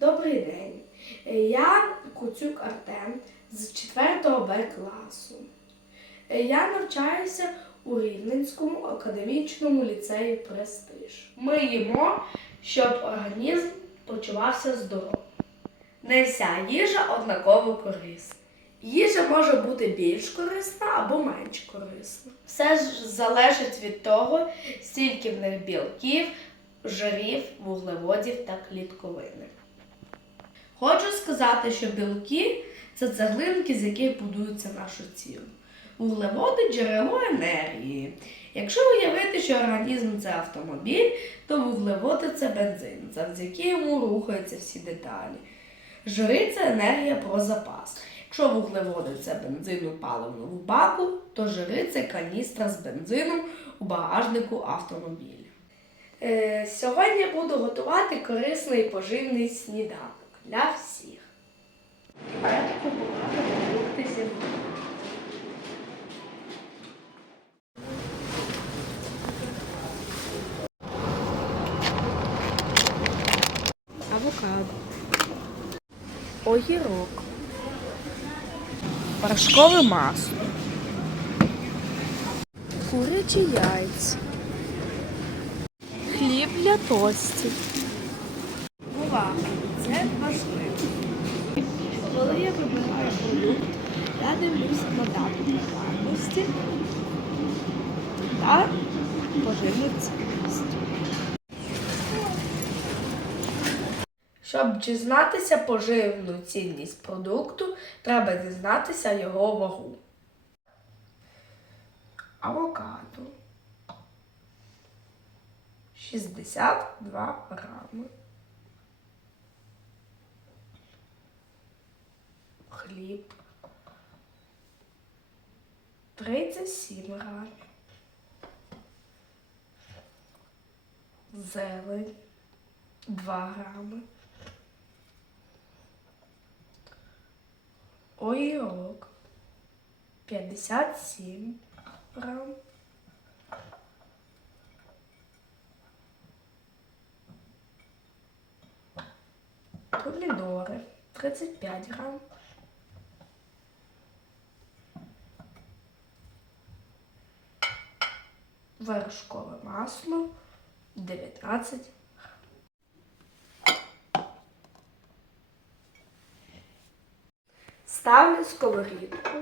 Добрий день. Е, Я Куцюк Артем з 4 Б класу. Е, Я навчаюся у Рівненському академічному ліцеї Престиж. Ми їмо, щоб організм почувався здоровим. Не вся їжа однаково корисна. Їжа може бути більш корисна або менш корисна. Все ж залежить від того, скільки в них білків, жирів, вуглеводів та клітковини. Хочу сказати, що білки це цеглинки, з яких будується наше тіло. Вуглеводи джерело енергії. Якщо уявити, що організм це автомобіль, то вуглеводи це бензин, завдяки йому рухаються всі деталі. Жири це енергія про запас. Якщо вуглеводи це бензин у паливному баку, то жири це каністра з бензином у багажнику автомобіля. Е, сьогодні буду готувати корисний поживний сніданок для всіх. Авокадо. Огірок. Порошкове масло. Курячі яйця. Хліб для тостів. Увага! Це важливо. Коли я вибираю продукт, я дивлюся на дату придатності та поживну цінність. Щоб дізнатися поживну цінність продукту, треба дізнатися його вагу. Авокадо 62 грами. Хліб 37 грамів. Зелень 2 грами. Огірок 57 грам. Помідори 35 грам. Вершкове масло 19 Ставлю сковорідку.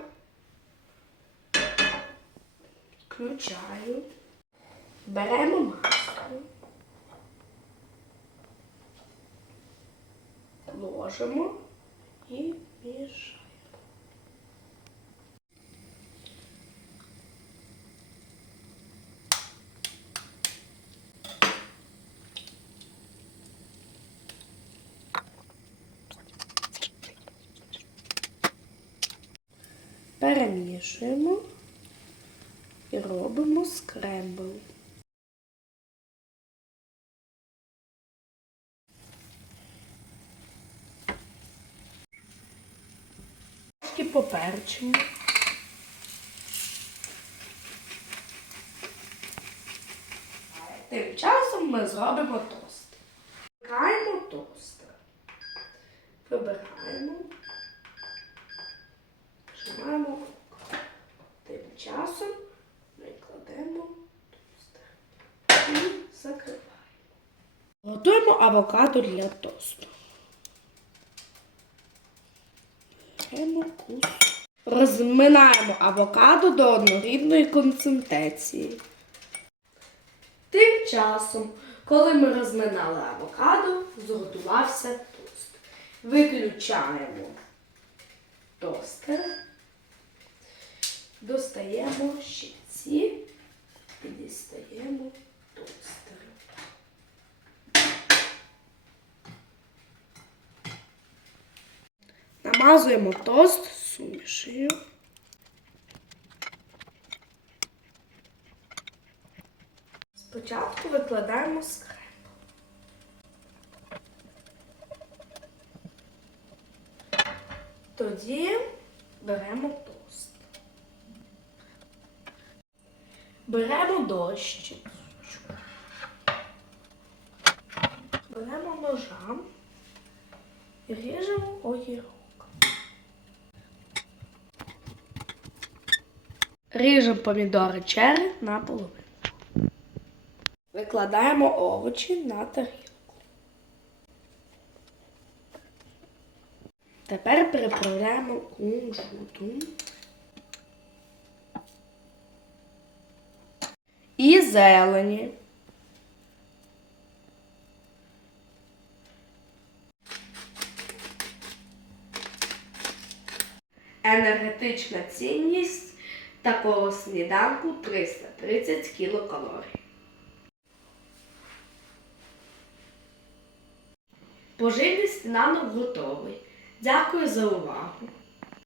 Включаю. Беремо масло. Ложимо і мішаємо. Перемішуємо і робимо скрембл. Трошки поперчимо. Тим часом ми зробимо тост. Вибираємо тостер. Вибираємо. Нажимаємо ок. Тим часом ми кладемо тостер і закриваємо. Готуємо авокадо для тосту. Розминаємо авокадо до однорідної концентрації. Тим часом, коли ми розминали авокадо, зготувався тост. Виключаємо тостер, достаємо щипці і дістаємо тостер. Намазуємо тост сумішею. Спочатку викладаємо скреп. Тоді беремо тост. Беремо дощ. Беремо ножа Ріжемо огірок. Ріжемо помідори черри на половину. Викладаємо овочі на тарілку. Тепер переправляємо кунжуту. І зелені. Енергетична цінність такого сніданку 330 кілокалорій. Поживний сніданок готовий. Дякую за увагу.